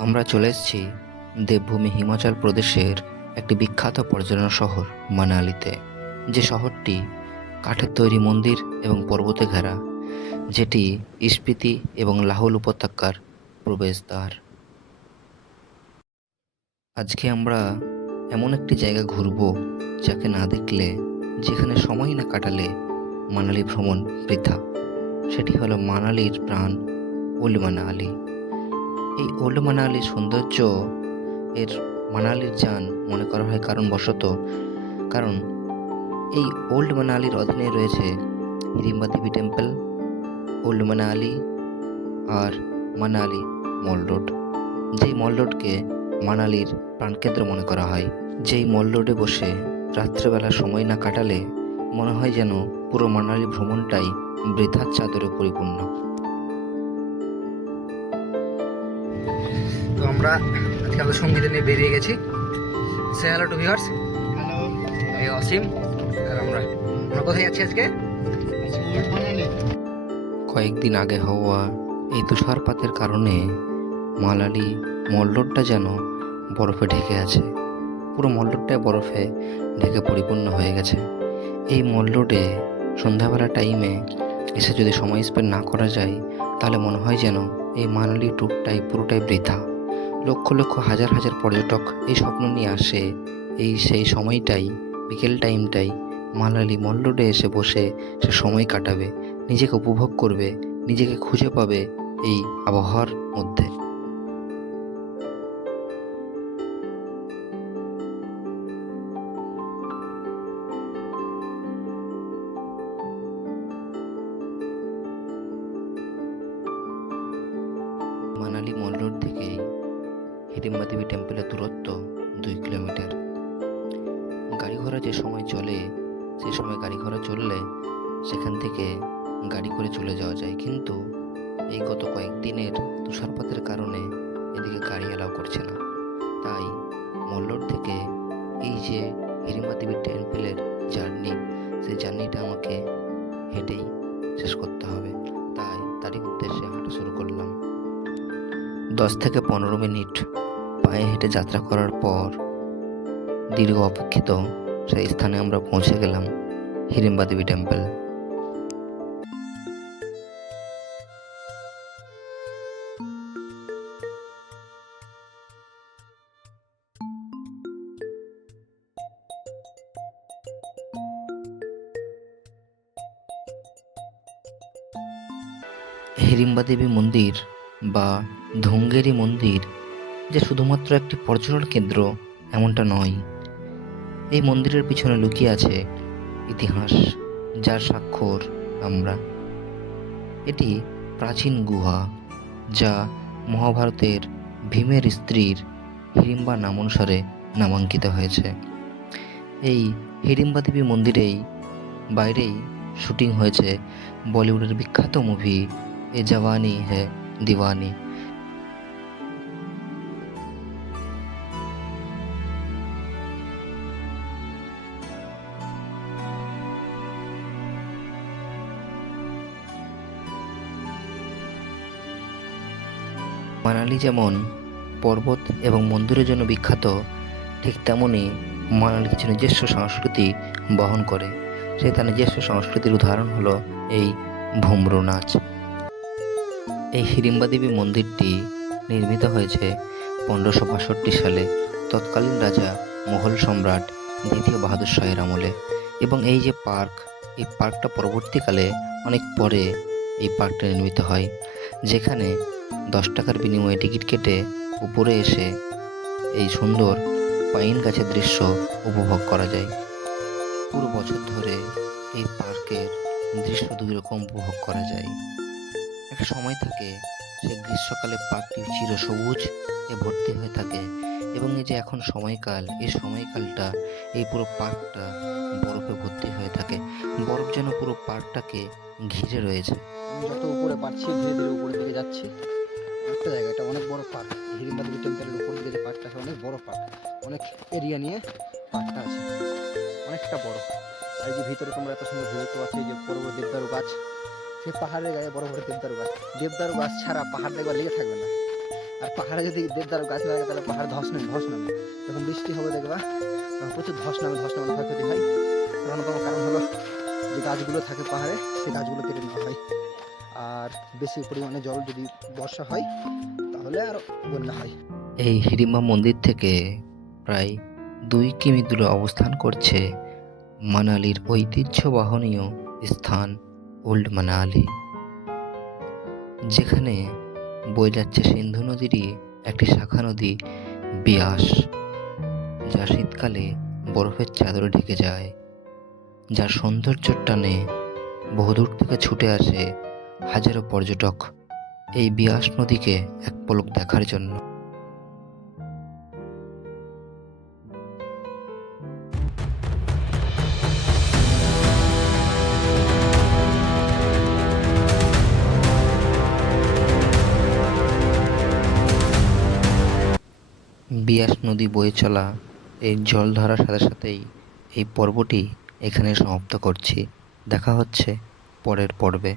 আমরা চলে এসেছি দেবভূমি হিমাচল প্রদেশের একটি বিখ্যাত পর্যটন শহর মানালিতে, যে শহরটি কাঠের তৈরি মন্দির এবং পর্বতে ঘেরা, যেটি স্পিতি এবং লাহুল উপত্যকার প্রবেশদ্বার। আজকে আমরা এমন একটি জায়গা ঘুরব যাকে না দেখলে, যেখানে সময় না কাটালে মানালি ভ্রমণ বৃথা। সেটি হলো মানালির প্রাণ ওল্ড মানালি। এই ওল্ড মানালির সৌন্দর্য এর মানালির জান মনে করা হয় কারণ এই ওল্ড মানালির অধীনে রয়েছে হিড়িম্বা দেবী টেম্পল, ওল্ড মানালি আর মানালি মল রোড। যেই মল রোডকে মানালির প্রাণকেন্দ্র মনে করা হয়। যেই মল রোডে বসে রাত্রেবেলা সময় না কাটালে মনে হয় যেন পুরো মানালি ভ্রমণটাই বৃথার চাদরে পরিপূর্ণ। তো আমরা আজকে আমাদের সঙ্গীদের নিয়ে বেরিয়ে গেছি। সে হ্যালো টু ভিউয়ার্স। হ্যালো, এই অসীম আর আমরা কোথায় যাচ্ছি আজকে? ওল্ড মানালি। কয়েকদিন আগে হওয়া এই তুষারপাতের কারণে মানালি মল রোডটা যেন বরফে ঢেকে আছে। পুরো মল রোডটাই বরফে ঢেকে পরিপূর্ণ হয়ে গেছে। এই মল রোডে সন্ধ্যাবেলা টাইমে এসে যদি সময় স্পেন্ড না করা যায়, তাহলে মনে হয় যেন এই মানালি ট্যুরটাই পুরোটাই বৃথা। লক্ষ লক্ষ হাজার হাজার পর্যটক এই স্বপ্ন নিয়ে আসে সেই সময়টাই, বিকেল টাইমটাই মানালি মল রোডে এসে বসে সে সময় কাটাবে, নিজেকে উপভোগ করবে, নিজেকে খুঁজে পাবে এই আবহাওয়ার মধ্যে। মানালি মল রোড থেকেই হিড়িম্বা দেবী টেম্পলের দূরত্ব 2 কিলোমিটার। গাড়ি ঘোড়া যে সময় চলে, সেই সময় গাড়ি ঘোড়া চললে সেখান থেকে গাড়ি করে চলে যাওয়া যায়, কিন্তু এই গত কয়েকদিনের তুষারপাতের কারণে এদিকে গাড়ি অ্যালাউ করছে না। তাই মল রোড থেকে এই যে হিড়িম্বা দেবী টেম্পলের জার্নি, সেই জার্নিটা আমাকে হেঁটেই শেষ করতে হবে। তারই উদ্দেশ্যে হাঁটা শুরু করলাম। 10 থেকে 15 মিনিট পায়ে হেঁটে যাত্রা করার পর দীর্ঘ অপেক্ষিত সেই স্থানে আমরা পৌঁছে গেলাম, হিড়িম্বা দেবী টেম্পল। হিড়িম্বা দেবী মন্দির বা ধুঙ্গেরি মন্দির যে শুধুমাত্র একটি পর্যটন কেন্দ্র এমনটা নয়। এই মন্দিরের পিছনে লুকিয়ে আছে ইতিহাস, যার স্বাক্ষর আমরা। এটি প্রাচীন গুহা, যা মহাভারতের ভীমের স্ত্রীর হিড়িম্বা নাম অনুসারে নামাঙ্কিত হয়েছে। এই হিড়িম্বা দেবী মন্দিরেই বাইরেই শুটিং হয়েছে বলিউডের বিখ্যাত মুভি এ জওয়ানি হ্যায় দিওয়ানি। মানালি যেমন পর্বত এবং মন্দিরের জন্য বিখ্যাত, ঠিক তেমনই মানালি কিছু নিজস্ব সংস্কৃতি বহন করে। তার নিজস্ব সংস্কৃতির উদাহরণ হলো এই ভুমরু নাচ। এই হিড়িম্বা দেবী মন্দিরটি নির্মিত হয়েছে 1562 সালে তৎকালীন রাজা মুঘল সম্রাট দ্বিতীয় বাহাদুর শাহের আমলে। এবং এই যে এই পার্কটা পরবর্তীকালে অনেক পরে এই পার্কটা নির্মিত হয়, যেখানে 10 টাকার বিনিময়ে টিকিট কেটে উপরে এসে এই সুন্দর পাইন গাছের দৃশ্য উপভোগ করা যায়। পুরো বছর ধরে এই পার্কের দৃশ্য 2 রকম উপভোগ করা যায়। একটা সময় থাকে, সে গ্রীষ্মকালে পার্কটি চিরসবুজ এ ভর্তি হয়ে থাকে, এবং এই যে এখন সময়কাল, এই সময়কালটা এই পুরো পার্কটা বরফে ভর্তি হয়ে থাকে। বরফ যেন পুরো পার্কটাকে ঘিরে রয়েছে। আমি যত উপরে পারছি ধীরে ধীরে উপরের দিকে যাচ্ছি। একটা জায়গা, এটা অনেক বড় পার্ক। হিড়িম্বা দেবী টেম্পলের উপর দিকে যে পার্কটা আছে, অনেক বড় পার্ক, অনেক এরিয়া নিয়ে পার্কটা আছে, অনেকটা বড়। আর এই যে ভিতরে তোমরা এত সুন্দর ভিউ দেখতে পাচ্ছ, এই যে বড় বড় দেবদারু গাছ, সেই পাহাড়ের গায়ে বড় বড় দেবদারু গাছ। দেবদারু গাছ ছাড়া পাহাড় দেখবার লেগে থাকবে না। আর পাহাড়ে যদি দেবদারু গাছ না থাকে তাহলে পাহাড় ধস নামে। যখন বৃষ্টি হবে দেখবা তখন প্রচুর ধস নামে ক্ষয়ক্ষতি হয়। অন্যতম কারণ হলো যে গাছগুলো থাকে পাহাড়ে সেই গাছগুলো কেটে নেওয়া হয়। আর বেশি পরিমাণে জল যদি বর্ষা হয় তাহলে আর বন্যা হয়। এই হিড়িম্বা মন্দির থেকে প্রায় 2 কিমি দূরে অবস্থান করছে মানালির ঐতিহ্যবাহনীয় স্থান ওল্ড মানালি, যেখানে বয়ে যাচ্ছে সিন্ধু নদীরই একটি শাখা নদী বিয়াস, যা শীতকালে বরফের চাদরে ঢেকে যায়, যার সৌন্দর্যের টানে বহুদূর থেকে ছুটে আসে হাজারো পর্যটক এই বিয়াস নদীকে এক পলক দেখার জন্য। বিয়াস নদী বয়ে চলা এই জলধারার সাথে সাথেই এই পর্বটি এখানে সমাপ্ত করছি। দেখা হচ্ছে পরের পর্বে।